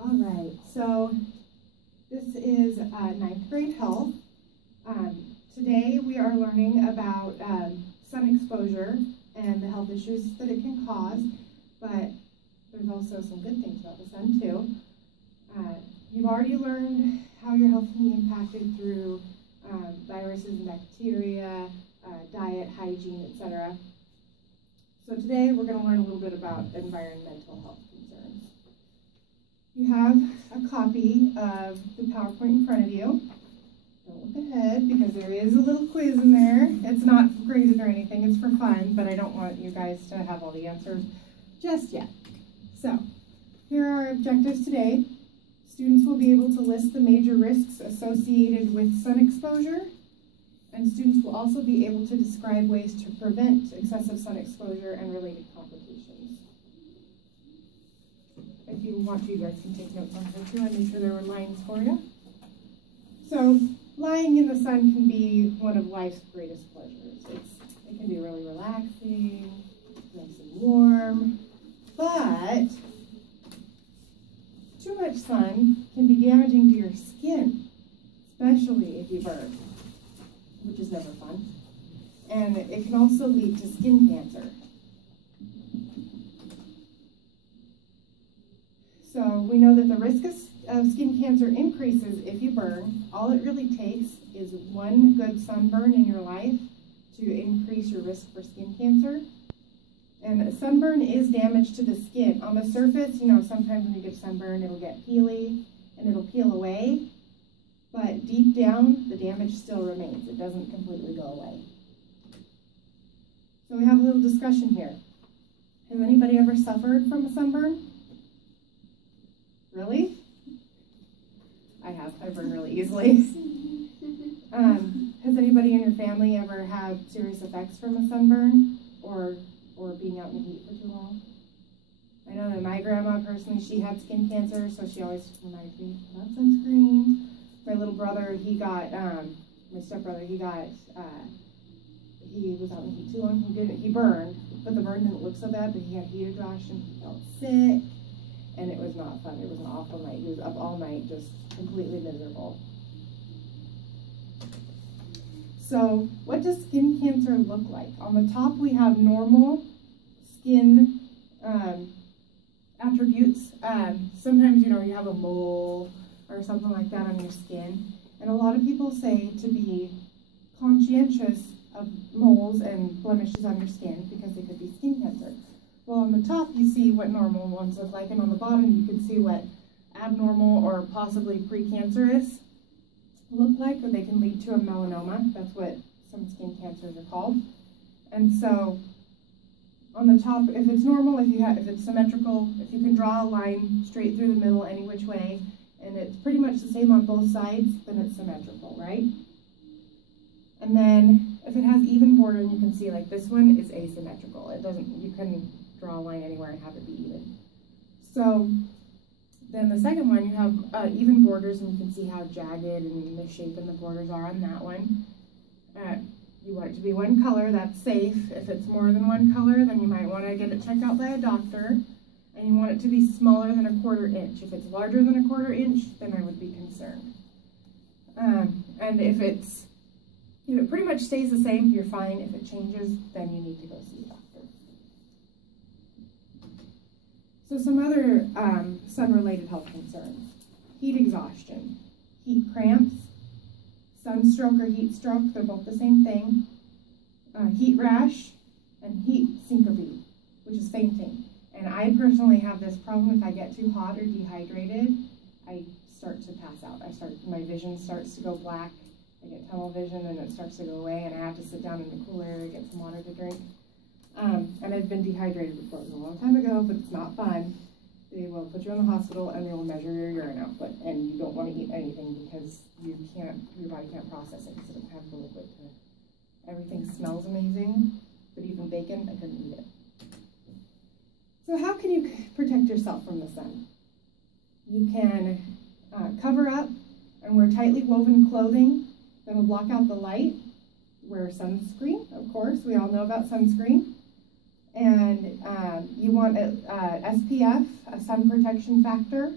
All right, so this is 9th grade health. Today we are learning about sun exposure and the health issues that it can cause, but there's also some good things about the sun too. You've already learned how your health can be impacted through viruses and bacteria, diet, hygiene, etc. So today we're going to learn a little bit about environmental health concerns. You have a copy of the PowerPoint in front of you. Don't look ahead because there is a little quiz in there. It's not graded or anything, it's for fun, but I don't want you guys to have all the answers just yet. So, here are our objectives today. Students will be able to list the major risks associated with sun exposure, and students will also be able to describe ways to prevent excessive sun exposure and related complications. If you want to, you guys can take notes on here too. I made sure there were lines for you. So, lying in the sun can be one of life's greatest pleasures. It can be really relaxing, nice and warm, but too much sun can be damaging to your skin, especially if you burn, which is never fun. And it can also lead to skin cancer. So we know that the risk of skin cancer increases if you burn. All it really takes is one good sunburn in your life to increase your risk for skin cancer. And sunburn is damage to the skin. On the surface, you know, sometimes when you get sunburn, it'll get peely and it'll peel away. But deep down, the damage still remains. It doesn't completely go away. So we have a little discussion here. Has anybody ever suffered from a sunburn? Really? I have. I burn really easily. Has anybody in your family ever had serious effects from a sunburn or being out in the heat for too long? I know that my grandma personally, she had skin cancer, so she always reminds me about sunscreen. My little brother, he got, my stepbrother, he was out in the heat too long. He burned, but the burn didn't look so bad, but he had heat exhaustion, he felt sick, and it was not fun. It was an awful night. He was up all night, just completely miserable. So, what does skin cancer look like? On the top, we have normal skin attributes. Sometimes, you know, you have a mole or something like that on your skin. And a lot of people say to be conscientious of moles and blemishes on your skin because they could be skin cancer. Well, on the top, you see what normal ones look like, and on the bottom, you can see what abnormal or possibly precancerous look like, or they can lead to a melanoma. That's what some skin cancers are called. And so, on the top, if it's normal, if it's symmetrical, if you can draw a line straight through the middle any which way, and it's pretty much the same on both sides, then it's symmetrical, right? And then, if it has even border, you can see like this one is asymmetrical. It doesn't, you couldn't draw a line anywhere and have it be even. So, then the second one, you have even borders, and you can see how jagged and the shape and the borders are on that one. You want it to be one color, that's safe. If it's more than one color, then you might want to get it checked out by a doctor. And you want it to be smaller than 1/4 inch. If it's larger than 1/4 inch, then I would be concerned. And if it pretty much stays the same, you're fine. If it changes, then you need to go see a doctor. So some other sun-related health concerns. Heat exhaustion, heat cramps, sunstroke or heat stroke, they're both the same thing. Heat rash, and heat syncope, which is fainting. And I personally have this problem. If I get too hot or dehydrated, I start to pass out. My vision starts to go black. I get tunnel vision and it starts to go away, and I have to sit down in the cool area to get some water to drink. And I've been dehydrated before. It was a long time ago, but it's not fun. They will put you in the hospital and they will measure your urine output, and you don't want to eat anything because your body can't process it because it doesn't have the liquid to it. Everything smells amazing, but even bacon, I couldn't eat it. So how can you protect yourself from the sun? You can cover up and wear tightly woven clothing that will block out the light. Wear sunscreen, of course. We all know about sunscreen. And you want SPF, a sun protection factor,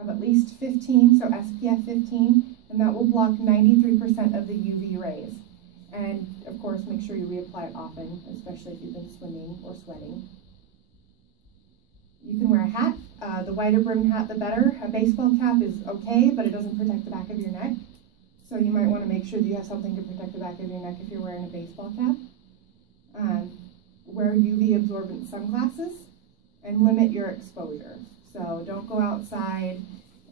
of at least 15, so SPF 15, and that will block 93% of the UV rays. And of course, make sure you reapply it often, especially if you've been swimming or sweating. You can wear a hat. The wider brimmed hat, the better. A baseball cap is okay, but it doesn't protect the back of your neck. So you might want to make sure that you have something to protect the back of your neck if you're wearing a baseball cap. Wear UV absorbent sunglasses and limit your exposure. So don't go outside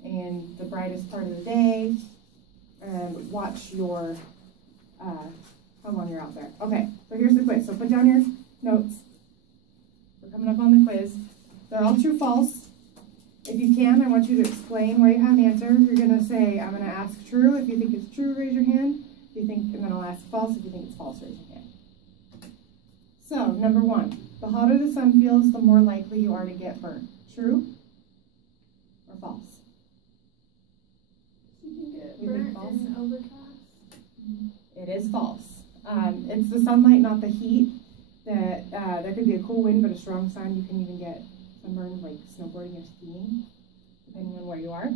in the brightest part of the day, and watch your, how long you're out there. Okay, so here's the quiz. So put down your notes. We're coming up on the quiz. They're all true, false. If you can, I want you to explain why you have an answer. You're gonna say, I'm gonna ask true. If you think it's true, raise your hand. If you think, and then I'll ask false. If you think it's false, raise your hand. So, number 1, the hotter the sun feels, the more likely you are to get burnt. True or false? You can get burnt in overcast. It is false. It's the sunlight, not the heat. That there could be a cool wind, but a strong sun. You can even get sunburned, like snowboarding or skiing, depending on where you are.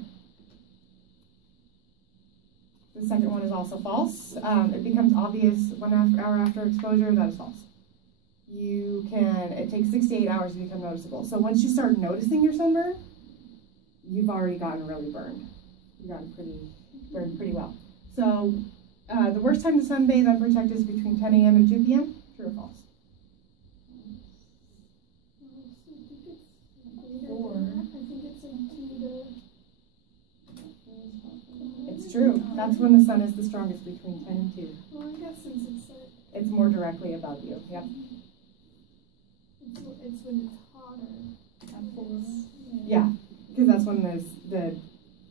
The second one is also false. It becomes obvious 1 hour after exposure. That is false. It takes 6 to 8 hours to become noticeable. So once you start noticing your sunburn, you've already gotten really burned. You've gotten burned pretty well. So the worst time to sunbathe unprotected is between 10 a.m. and 2 p.m. True or false? It's true. That's when the sun is the strongest, between 10 and 2. Well, I guess since it's more directly above you. Yep. It's when it's hotter. At 4. Yeah, because that's when the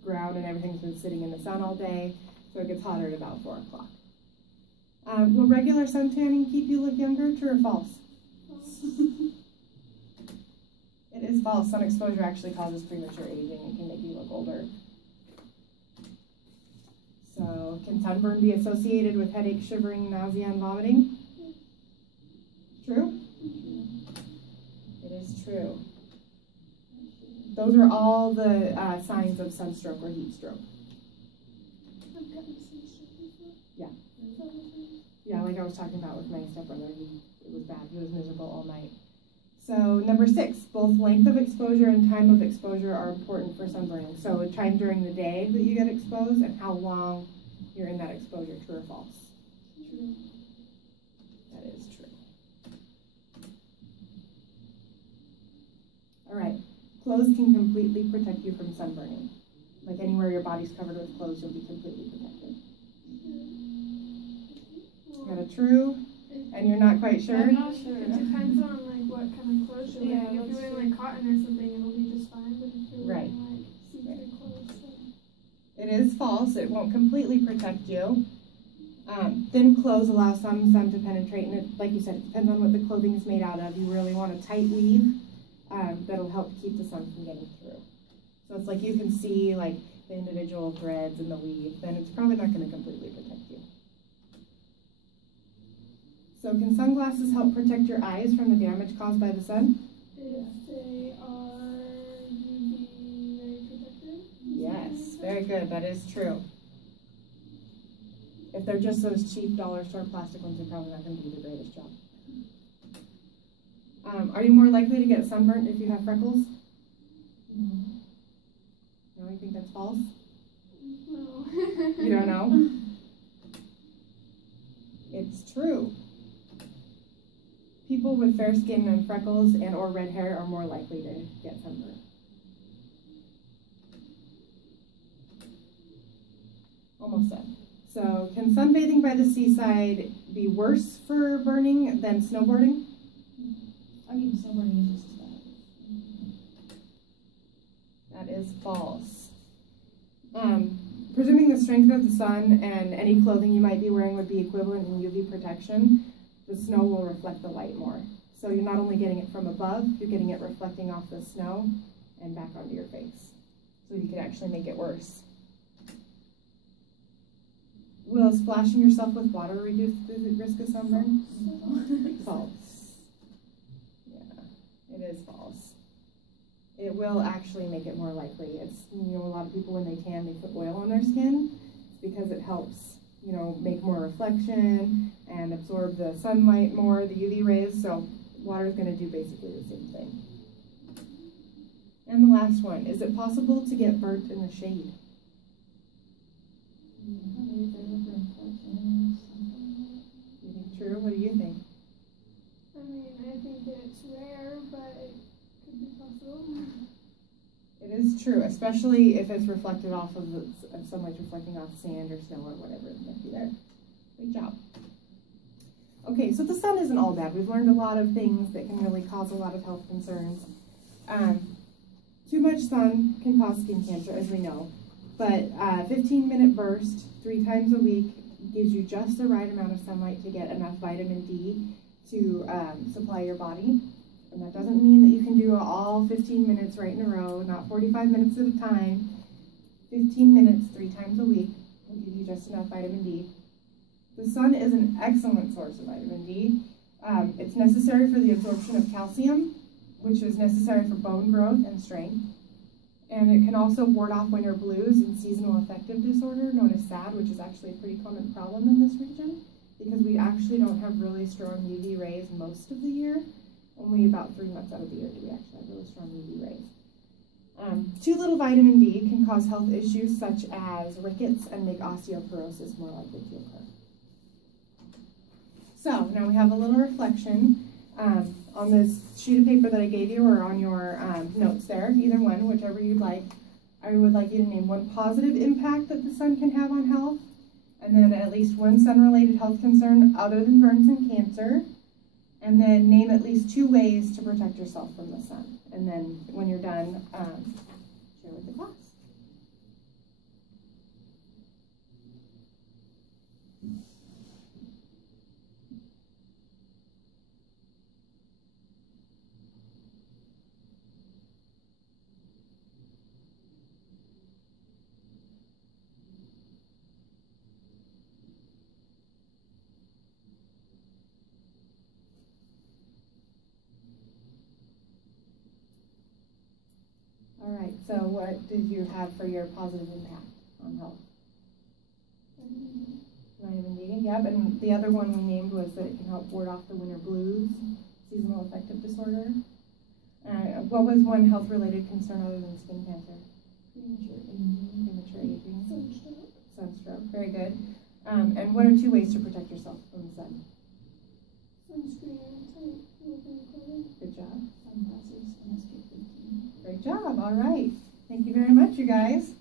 ground and everything's been sitting in the sun all day, so it gets hotter at about 4 o'clock. Will regular sun tanning keep you look younger? True or false? It is false. Sun exposure actually causes premature aging. It can make you look older. So, can sunburn be associated with headache, shivering, nausea, and vomiting? True? It is true. Those are all the signs of sunstroke or heat stroke. I've gotten sunstroke before. Yeah. Yeah, like I was talking about with my stepbrother. It was bad. He was miserable all night. So, number 6, both length of exposure and time of exposure are important for sunburning. So, the time during the day that you get exposed and how long you're in that exposure. True or false? True. That is true. All right. Clothes can completely protect you from sunburning. Like anywhere your body's covered with clothes, you'll be completely protected. Got a true? And you're not quite sure? I'm not sure. It depends on like what kind of clothes you're wearing. If you're wearing like cotton or something, it'll be just fine. But if you're wearing like see-through clothes, then... It is false. It won't completely protect you. Thin clothes allow some sun to penetrate, and it, like you said, it depends on what the clothing is made out of. You really want a tight weave that'll help keep the sun from getting through. So it's like you can see like the individual threads in the weave, then it's probably not going to completely protect you. So can sunglasses help protect your eyes from the damage caused by the sun? If they are UV ray protected? Yes, very good. That is true. If they're just those cheap dollar store plastic ones, they're probably not going to do the greatest job. Are you more likely to get sunburnt if you have freckles? No. No, you think that's false? No. You don't know? It's true. People with fair skin and freckles and or red hair are more likely to get sunburn. Almost done. So, can sunbathing by the seaside be worse for burning than snowboarding? I mean, snowboarding is just as bad. That is false. Presuming the strength of the sun and any clothing you might be wearing would be equivalent in UV protection, the snow will reflect the light more. So you're not only getting it from above, you're getting it reflecting off the snow and back onto your face. So you could actually make it worse. Will splashing yourself with water reduce the risk of sunburn? False. Yeah, it is false. it will actually make it more likely. It's, you know, a lot of people when they tan, they put oil on their skin because it helps, you know, make more reflection and absorb the sunlight more, the UV rays. So water is going to do basically the same thing. And the last one, is it possible to get burnt in the shade? You think true? What do you think? I mean, I think that it's rare, but it could be possible. It is true, especially if it's reflected off of if sunlight's reflecting off sand or snow or whatever it might be there. Great job. Okay, so the sun isn't all bad. We've learned a lot of things that can really cause a lot of health concerns. Too much sun can cause skin cancer, as we know, but 15-minute burst 3 times a week gives you just the right amount of sunlight to get enough vitamin D to supply your body. And that doesn't mean that you can do all 15 minutes right in a row, not 45 minutes at a time. 15 minutes 3 times a week will give you just enough vitamin D. The sun is an excellent source of vitamin D. It's necessary for the absorption of calcium, which is necessary for bone growth and strength. And it can also ward off winter blues and seasonal affective disorder, known as SAD, which is actually a pretty common problem in this region because we actually don't have really strong UV rays most of the year. Only about 3 months out of the year do we actually have really strong UV rays. Too little vitamin D can cause health issues such as rickets and make osteoporosis more likely to occur. So now we have a little reflection on this sheet of paper that I gave you or on your notes there, either one, whichever you'd like. I would like you to name one positive impact that the sun can have on health, and then at least one sun-related health concern other than burns and cancer, and then name at least 2 ways to protect yourself from the sun. And then when you're done, share with the class. All right, so what did you have for your positive impact on health? Vitamin D, yep, and the other one we named was that it can help ward off the winter blues, seasonal affective disorder. What was one health-related concern other than skin cancer? Premature aging. Sunstroke, very good. And what are 2 ways to protect yourself from the sun? Sunscreen, Good job. Sunglasses and SPF 15. Great job, all right. Thank you very much, you guys.